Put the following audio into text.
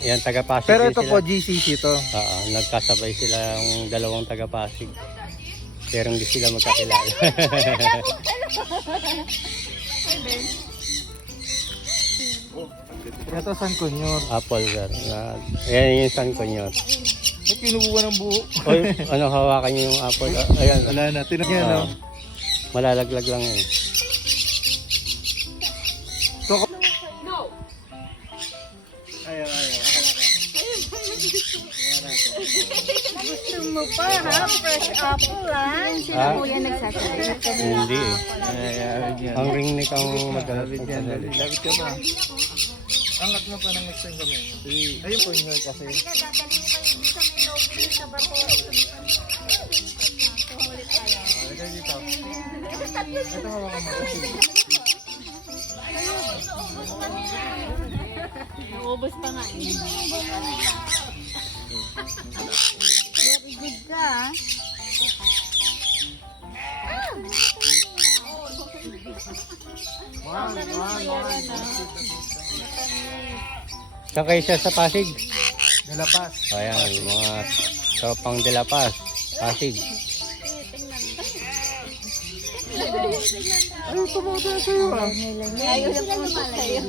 Yan, taga-Pasig Pero din ito sila. po, GCC to. Oo, nagkasabay sila yung dalawang taga-Pasig. Pero hindi sila magkakilala. Ito, San Conyor. Apple, sir. Ayan yung San Conyor. Ba't kinukuha ng buho? Oy, ano, hawakan niyo yung apple. Ayan. Wala na, tinagyan Ah, no? malalaglag lang yun. So, Gusto mo pa ha? Fresh apple ha? Sila Ah? po yan nagsasabi. Hindi eh. yan. Ang ring neck ang madalas Lapit ng yan, sandali. lapit ka ba? Angat mo pa ng next time kami. Ayun po yun kasi. Dadalhin mo kayo sa may lobby sa bato. Ulit tayo. Lagay dito. Ito hawakan mo. Naubos pa nga eh. Very good ka ha? Saan kayo siya sa Pasig? Nalapas. Ayan, mga tropang de la Paz. Pasig. Ay, pumunta sa'yo ah. Ayaw sila lumayo.